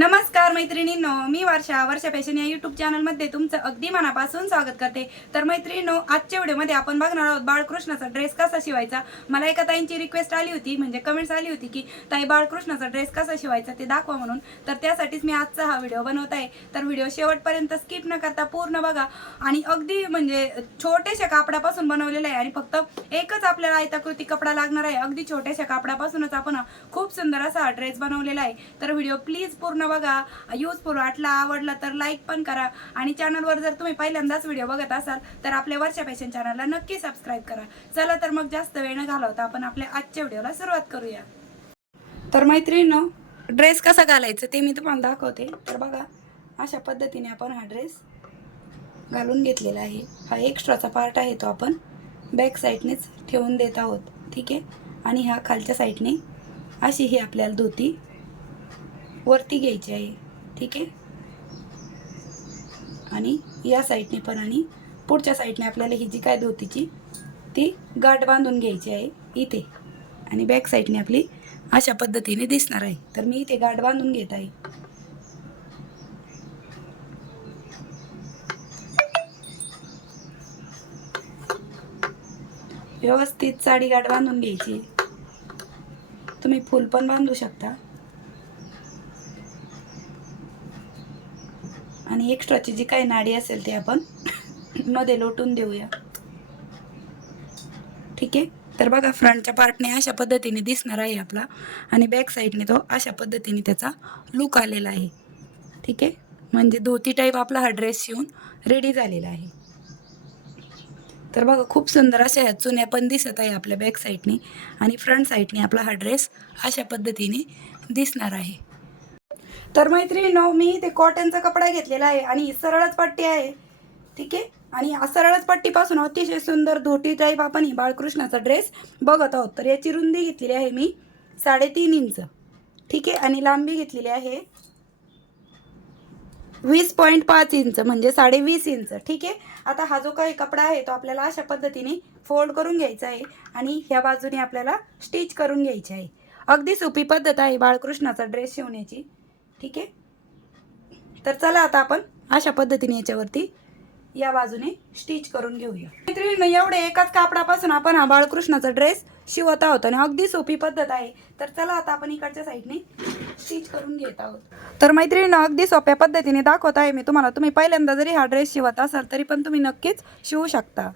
नमस्कार मैत्रिणींनो मी वर्षा वर्षा फॅशन या युट्यूब चॅनलमध्ये तुमचं अगदी मनापासून स्वागत करते. तर मैत्रिणींनो आजच्या व्हिडिओमध्ये आपण बघणार आहोत बाळकृष्णाचा ड्रेस कसा शिवायचा. मला एका ताईंची रिक्वेस्ट आली होती म्हणजे कमेंट्स आली होती की ताई बाळकृष्णाचा ड्रेस कसा शिवायचा ते दाखवा म्हणून. तर त्यासाठीच मी आजचा हा व्हिडिओ बनवत आहे. तर व्हिडिओ शेवटपर्यंत स्किप न करता पूर्ण बघा. आणि अगदी म्हणजे छोट्याशा कापडापासून बनवलेला आहे आणि फक्त एकच आपल्याला आयताकृती कपडा लागणार आहे. अगदी छोट्याशा कापडापासूनच आपण खूप सुंदर असा हा ड्रेस बनवलेला आहे. तर व्हिडिओ प्लीज पूर्ण बघा. युजफुल वाटला आवडला तर लाईक पण करा. आणि चॅनलवर जर तुम्ही पहिल्यांदाच व्हिडिओ बघत असाल तर आपल्या वर्षा फॅशन चॅनलला नक्की सबस्क्राईब करा. चला तर मग जास्त वेळ न घालवता आपण आपल्या आजच्या व्हिडिओला सुरुवात करूया. तर मैत्रिणीनं ड्रेस कसा घालायचं ते मी तुम्हाला दाखवते. तर बघा अशा पद्धतीने आपण हा ड्रेस घालून घेतलेला आहे. हा एक्स्ट्राचा पार्ट आहे तो आपण बॅक साईडनेच ठेवून देत आहोत. ठीक आहे? आणि हा खालच्या साईडने अशी ही आपल्याला धोती वरती घ्यायची आहे. ठीक आहे? आणि या साईडने पण आणि पुढच्या साईडने आपल्याला ही जी काय धोतीची ती गाठ बांधून घ्यायची आहे इथे. आणि बॅक साईडने आपली अशा पद्धतीने दिसणार आहे. तर मी इथे गाठ बांधून घेत आहे. व्यवस्थित साडी गाठ बांधून घ्यायची. तुम्ही फुल पण बांधू शकता. आणि एक्स्ट्राची जी काही नाडी असेल ते आपण मध्ये लोटून देऊया. ठीक आहे? तर बघा फ्रंटच्या पार्टने अशा पद्धतीने दिसणार आहे आपला आणि बॅक साईडने तो अशा पद्धतीने त्याचा लुक आलेला आहे. ठीक आहे? म्हणजे धोती टाईप आपला हा ड्रेस शिवून रेडी झालेला आहे. तर बघा खूप सुंदर अशा ह्या चुन्या पण दिसत आहे आपल्या बॅक साईडने आणि फ्रंट साईडने आपला हा ड्रेस अशा पद्धतीने दिसणार आहे. तर मैत्रिणीनो मी ते कॉटनचा कपडा घेतलेला आहे आणि ही सरळच पट्टी आहे. ठीक आहे? आणि या सरळच पट्टीपासून अतिशय सुंदर धोटी टाईप आपण ही बाळकृष्णाचा ड्रेस बघत आहोत. तर याची रुंदी घेतलेली आहे मी साडेतीन इंच. ठीक आहे? आणि लांबी घेतलेली आहे वीस पॉईंट पाच इंच म्हणजे साडे वीस इंच. ठीक आहे? आता हा जो काही कपडा आहे तो आपल्याला अशा पद्धतीने फोल्ड करून घ्यायचा आहे आणि ह्या बाजूने आपल्याला स्टिच करून घ्यायची आहे. अगदी सोपी पद्धत आहे बाळकृष्णाचा ड्रेस शिवण्याची. ठीक आहे? तर चला आता आपण अशा पद्धतीने याच्यावरती या बाजूने स्टिच करून घेऊया. मैत्रिणीनं एवढे एकाच कापडापासून आपण हा बाळकृष्णाचा ड्रेस शिवत आहोत आणि अगदी सोपी पद्धत आहे. तर चला आता आपण इकडच्या साईडने स्टिच करून घेत आहोत. तर मैत्रिणीनं अगदी सोप्या पद्धतीने दाखवत आहे मी तुम्हाला. तुम्ही पहिल्यांदा जरी हा ड्रेस शिवत असाल तरी पण तुम्ही नक्कीच शिवू शकता.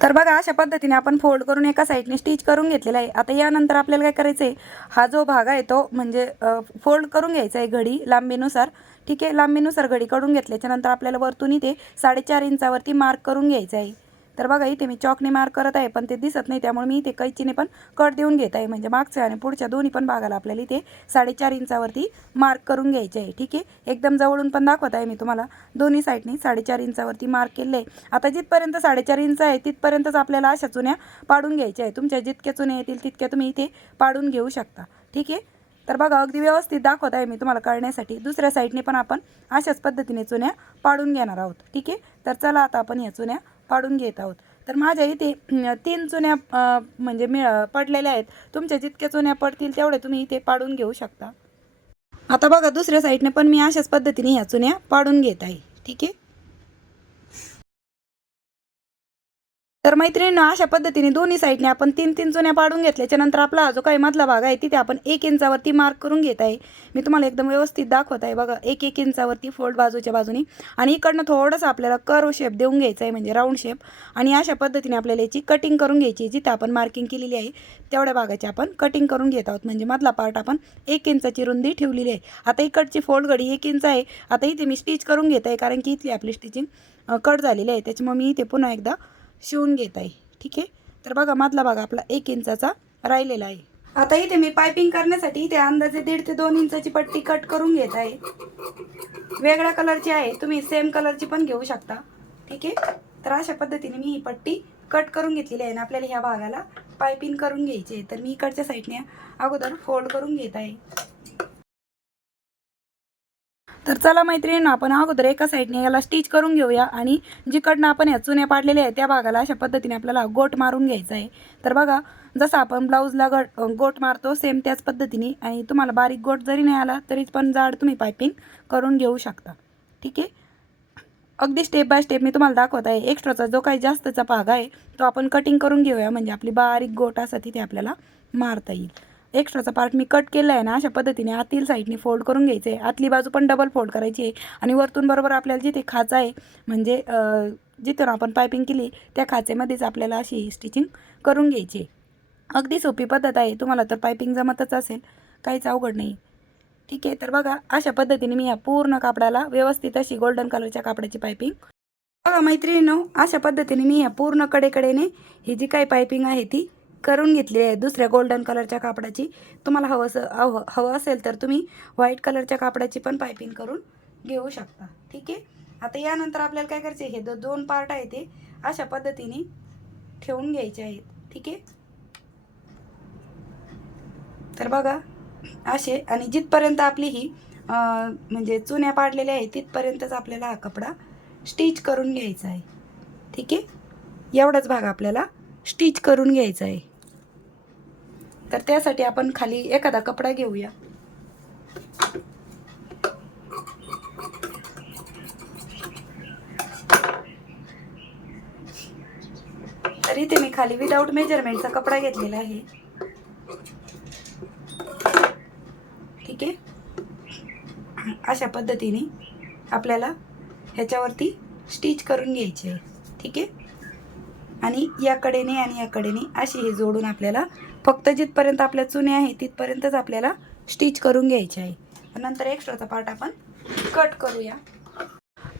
तर बघा अशा पद्धतीने आपण फोल्ड करून एका साईडने स्टिच करून घेतलेला आहे. आता यानंतर आपल्याला काय करायचं आहे हा जो भाग आहे तो म्हणजे फोल्ड करून घ्यायचा आहे घडी लांबीनुसार. ठीक आहे? लांबीनुसार घडी काढून घेतल्याच्यानंतर आपल्याला वरतून इथे साडेचार इंचावरती मार्क करून घ्यायचं आहे. तर बघा इथे मी चॉकने मार्क करत आहे पण ते दिसत नाही त्यामुळे मी इथे कैचीने पण कट देऊन घेत आहे. म्हणजे मागच्या आणि पुढच्या दोन्ही पण भागाला आपल्याला इथे साडेचार इंचावरती मार्क करून घ्यायचे आहे. ठीक आहे? एकदम जवळून पण दाखवत आहे मी तुम्हाला. दोन्ही साईडनी साडेचार इंचावरती मार्क केले आहे. आता जिथपर्यंत साडेचार इंच आहे तिथपर्यंतच आपल्याला अशा चुन्या पाडून घ्यायच्या आहे. तुमच्या जितक्या चुन्या येतील तितक्या तुम्ही इथे पाडून घेऊ शकता. ठीक आहे? तर बघा अगदी व्यवस्थित दाखवत आहे मी तुम्हाला कळण्यासाठी दुसऱ्या साईडने पण आपण अशाच पद्धतीने चुन्या पाडून घेणार आहोत. ठीक आहे? तर चला आता आपण या चुन्या पाडून घेत आहोत. तर माझ्या इथे तीन चुन्या म्हणजे मिळ पडलेल्या आहेत. तुमच्या जितक्या चुन्या पडतील तेवढे तुम्ही इथे पाडून घेऊ शकता. आता बघा दुसऱ्या साईडने पण मी अशाच पद्धतीने ह्या चुन्या पाडून घेत आहे. ठीक आहे? तर मैत्रिणींनो अशा पद्धतीने दोन्ही साईडने आपण तीन तीन चुन्या पाडून घेतल्याच्या नंतर आपला जो काही मधला भाग आहे तिथे आपण एक इंचावरती मार्क करून घेत आहे. मी तुम्हाला एकदम व्यवस्थित दाखवत आहे बघा एक एक इंचावरती फोल्ड बाजूच्या बाजूनी. आणि इकडनं थोडंसं आपल्याला कर्व शेप देऊन घ्यायचा आहे म्हणजे राऊंड शेप आणि अशा पद्धतीने आपल्याला याची कटिंग करून घ्यायची आहे. आपण मार्किंग केलेली आहे. तेवढ्या भागाची आपण कटिंग करून घेत आहोत. म्हणजे मधला पार्ट आपण एक इंचाची रुंदी ठेवलेली आहे. आता इकडची फोल्ड घडी एक इंच आहे. आता इथे मी स्टिच करून घेत आहे कारण की इथली आपली स्टिचिंग कट झालेली आहे. त्याच्यामुळे मी इथे पुन्हा एकदा शिवून घेत आहे ठीक आहे? तर बघा मधला भाग आपला एक इंचाचा राहिलेला आहे. आता इथे मी पायपिंग करण्यासाठी इथे अंदाजे दीड ते दोन इंचाची पट्टी कट करून घेत आहे. वेगळ्या कलरची आहे तुम्ही सेम कलरची पण घेऊ शकता. ठीक आहे? तर अशा पद्धतीने मी ही पट्टी कट करून घेतलेली आहे आणि आपल्याला ह्या भागाला पायपिंग करून घ्यायची आहे. तर मी इकडच्या साईडने अगोदर फोल्ड करून घेत आहे. तर चला मैत्रिणींनो आपण अगोदर एका साईडने याला स्टिच करून घेऊया आणि जिकडनं आपण या चुन्या पाडलेल्या आहेत त्या भागाला अशा पद्धतीने आपल्याला गोट मारून घ्यायचा आहे. तर बघा जसं आपण ब्लाऊजला गट गोट मारतो सेम त्याच पद्धतीने आणि तुम्हाला बारीक गोट जरी नाही आला तरी पण जाड तुम्ही पायपिंग करून घेऊ शकता. ठीक आहे? अगदी स्टेप बाय स्टेप मी तुम्हाला दाखवत आहे एक्स्ट्राचा जो काही जास्तचा भाग आहे तो आपण कटिंग करून घेऊया म्हणजे आपली बारीक गोट असं तिथे आपल्याला मारता येईल. एक्स्ट्राचा पार्ट मी कट केला आहे ना अशा पद्धतीने आतील साईडने फोल्ड करून घ्यायचे. आहे आतली बाजू पण डबल फोल्ड करायची आहे. आणि वरतून बरोबर आपल्याला जिथे खाचा आहे म्हणजे जिथून आपण पायपिंग केली त्या खाचेमध्येच आपल्याला अशी स्टिचिंग करून घ्यायची आहे. अगदी सोपी पद्धत आहे. तुम्हाला तर पायपिंग जमतच असेल. काहीच अवघड नाही. ठीक आहे तर बघा अशा पद्धतीने मी या पूर्ण कापडाला व्यवस्थित अशी गोल्डन कलरच्या कापडाची पायपिंग बघा मैत्रिणीनो अशा पद्धतीने मी या पूर्ण कडेकडेने ही जी काही पायपिंग आहे ती करून घेतली आहे. दुसऱ्या गोल्डन कलरच्या कापडाची तुम्हाला हवं असं हवं हवं असेल तर तुम्ही व्हाईट कलरच्या कापडाची पण पायपिंग करून घेऊ शकता. ठीक आहे? आता यानंतर आपल्याला काय करायचे हे दो दोन पार्ट आहे ते अशा पद्धतीने ठेवून घ्यायचे आहेत. ठीक आहे? तर बघा असे आणि जिथपर्यंत आपली ही म्हणजे चुन्या पाडलेल्या आहेत तिथपर्यंतच आपल्याला हा कपडा स्टिच करून घ्यायचा आहे. ठीक आहे? एवढाच भाग आपल्याला स्टिच करून घ्यायचा आहे. तर त्यासाठी आपण खाली एखादा कपडा घेऊया. तर इथे मी खाली विदाऊट मेजरमेंटचा कपडा घेतलेला आहे. ठीक आहे? अशा पद्धतीने आपल्याला ह्याच्यावरती स्टिच करून घ्यायची आहे. ठीक आहे? आणि या कडेने आणि या कडेने अशी हे जोडून आपल्याला फक्त जिथपर्यंत आपल्या चुने आहे तिथपर्यंतच आपल्याला स्टिच करून घ्यायचे आहे. नंतर एक्स्ट्राचा पार्ट आपण कट करूया.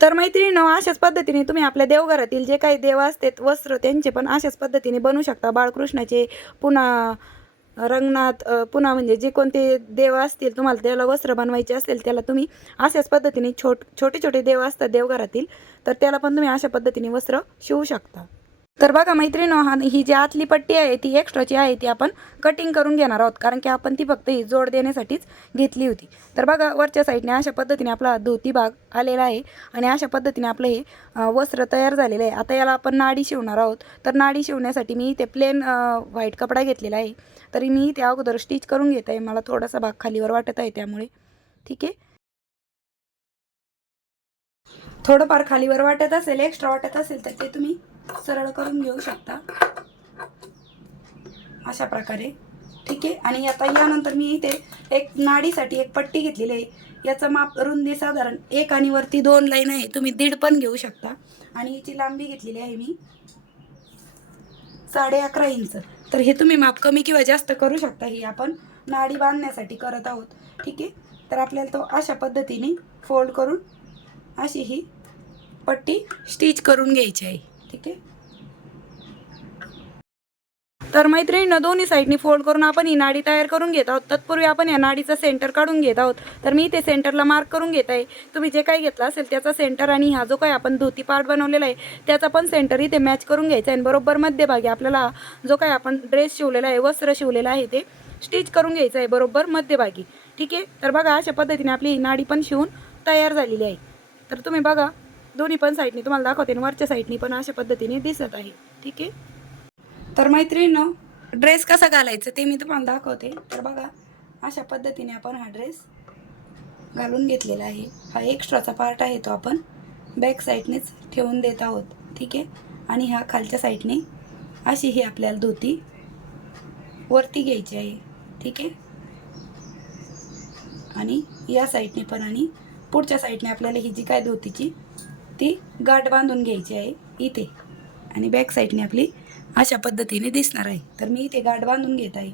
तर मैत्रिणीनं अशाच पद्धतीने तुम्ही आपल्या देवघरातील जे काही देव असतात वस्त्र त्यांचे पण अशाच पद्धतीने बनवू शकता. बाळकृष्णाचे पुन्हा रंगनाथ पुन्हा म्हणजे जे कोणते देव असतील तुम्हाला त्याला वस्त्र बनवायचे असतील त्याला तुम्ही अशाच पद्धतीने छोट छोटे छोटे देव असतात देवघरातील तर त्याला पण तुम्ही अशा पद्धतीने वस्त्र शिवू शकता. तर बघा मैत्रिणी हा ही जी आतली पट्टी आहे ती एक्स्ट्राची आहे ती आपण कटिंग करून घेणार आहोत. कारण की आपण ती फक्त ही जोड देण्यासाठीच घेतली होती. तर बघा वरच्या साईडने अशा पद्धतीने आपला धोती भाग आलेला आहे आणि अशा पद्धतीने आपलं हे वस्त्र तयार झालेलं आहे. आता याला आपण नाडी शिवणार आहोत. तर नाडी शिवण्यासाठी मी ते प्लेन व्हाईट कपडा घेतलेला आहे. तरी मी त्या अगोदर स्टिच करून घेत आहे. मला थोडासा भाग खालीवर वाटत आहे त्यामुळे. ठीक आहे? थोडंफार खालीवर वाटत असेल एक्स्ट्रा वाटत असेल तर ते तुम्ही सरळ करून घेऊ शकता. अशा प्रकारे. ठीक आहे? आणि आता यानंतर मी इथे एक नाडीसाठी एक पट्टी घेतलेली आहे. याचं माप रुंदी साधारण एक आणि वरती दोन लाईन आहे. तुम्ही दीड पण घेऊ शकता. आणि याची लांबी घेतलेली आहे मी. साडे अकरा इंच. तर हे तुम्ही माप कमी किंवा जास्त करू शकता ही आपण नाडी बांधण्यासाठी करत आहोत. ठीक आहे? तर आपल्याला तो अशा पद्धतीने फोल्ड करून अशी ही पट्टी स्टिच करून घ्यायची आहे. ठीक आहे. तर मैत्रिणीनं दोन्ही साईडनी फोल्ड करून आपण ही नाडी तयार करून घेत आहोत. तत्पूर्वी आपण या नाडीचं सेंटर काढून घेत आहोत. तर मी इथे सेंटरला मार्क करून घेत आहे. तुम्ही जे काही घेतलं असेल त्याचा सेंटर आणि हा जो काही आपण धोती पार्ट बनवलेला आहे त्याचा पण सेंटर इथे मॅच करून घ्यायचा आहे. आणि बरोबर मध्यभागी आपल्याला जो काही आपण ड्रेस शिवलेला आहे वस्त्र शिवलेलं आहे ते स्टिच करून घ्यायचं आहे बरोबर मध्यभागी. ठीक आहे? तर बघा अशा पद्धतीने आपली ही नाडी पण शिवून तयार झालेली आहे. तर तुम्ही बघा दोन्ही पण साईडनी तुम्हाला दाखवते आणि वरच्या साईडनी पण अशा पद्धतीने दिसत आहे. ठीक आहे? तर मैत्रिणीनं ड्रेस कसा घालायचं ते मी तुम्हाला दाखवते. तर बघा अशा पद्धतीने आपण हा ड्रेस घालून घेतलेला आहे. हा एक्स्ट्राचा पार्ट आहे तो आपण बॅक साईडनेच ठेवून देत आहोत. ठीक आहे? आणि हा खालच्या साईडने अशी ही आपल्याला धोती वरती घ्यायची आहे. ठीक आहे? आणि या साईडने पण आणि पुढच्या साईडने आपल्याला ही जी काय धोतीची ती गाठ बांधून घ्यायची आहे इथे. आणि बॅक साईडने आपली अशा पद्धतीने दिसणार आहे. तर मी इथे गाठ बांधून घेत आहे.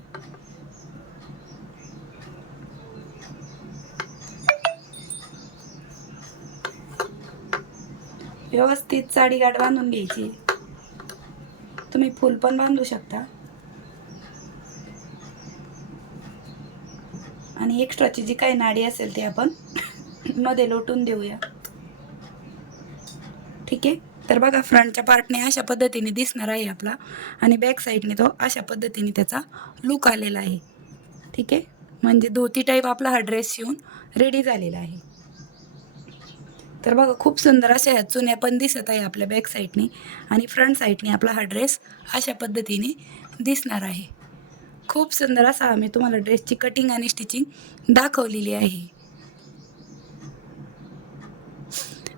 व्यवस्थित साडी गाठ बांधून घ्यायची. तुम्ही फुल पण बांधू शकता. आणि एक्स्ट्राची जी काही नाडी असेल ते आपण मध्ये लोटून देऊया. ठीक आहे? तर बघा फ्रंटच्या पार्टने अशा पद्धतीने दिसणार आहे आपला आणि बॅक साईडने तो अशा पद्धतीने त्याचा लुक आलेला आहे. ठीक आहे? म्हणजे धोती टाईप आपला हा ड्रेस शिवून रेडी झालेला आहे. तर बघा खूप सुंदर अशा ह्या चुन्या पण दिसत आहे आपल्या बॅक साईडने आणि फ्रंट साईडने आपला हा ड्रेस अशा पद्धतीने दिसणार आहे. खूप सुंदर असा आम्ही तुम्हाला ड्रेसची कटिंग आणि स्टिचिंग दाखवलेली आहे.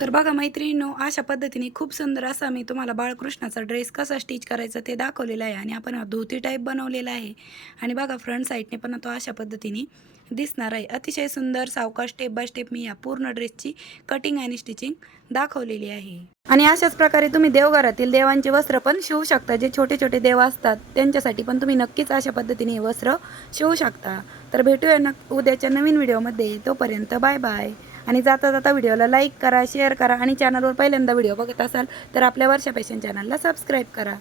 तर बघा मैत्रिणींनो अशा पद्धतीने खूप सुंदर असा मी तुम्हाला बाळकृष्णाचा ड्रेस कसा स्टिच करायचा ते दाखवलेला आहे आणि आपण हा धोती टाईप बनवलेला आहे. आणि बघा फ्रंट साईडने पण तो अशा पद्धतीने दिसणार आहे. अतिशय सुंदर सावकाश स्टेप बाय स्टेप मी या पूर्ण ड्रेसची कटिंग आणि स्टिचिंग दाखवलेली आहे. आणि अशाच प्रकारे तुम्ही देवघरातील देवांचे वस्त्र पण शिवू शकता. जे छोटे छोटे देव असतात त्यांच्यासाठी पण तुम्ही नक्कीच अशा पद्धतीने हे वस्त्र शिवू शकता. तर भेटूया न उद्याच्या नवीन व्हिडिओमध्ये तोपर्यंत बाय बाय आणि जाता जाता व्हिडिओला लाईक करा शेअर करा आणि चॅनलवर पहिल्यांदा व्हिडिओ बघत असाल तर आपल्या वर्षा फॅशन चॅनलला सबस्क्राईब करा.